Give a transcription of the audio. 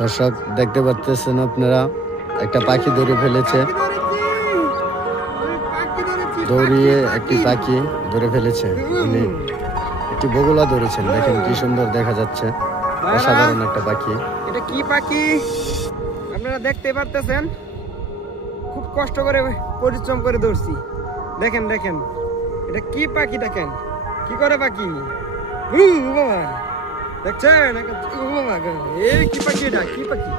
দর্শক দেখতে পাচ্ছেন আপনারা, একটা পাখি ধরে ফেলেছে, দৌড়িয়ে একটি পাখি ধরে ফেলেছে। উনি একটি বগুলা ধরেছেন, দেখেন কি সুন্দর দেখা যাচ্ছে, অসাধারণ একটা পাখি। এটা কি পাখি আপনারা দেখতে পারতেছেন, খুব কষ্ট করে পরিশ্রম করে ধরছি। দেখেন দেখেন এটা কি পাখি, দেখেন কি করে পাখি। বাবা দেখছেন, এই কি পাখি, এটা কি পাখি।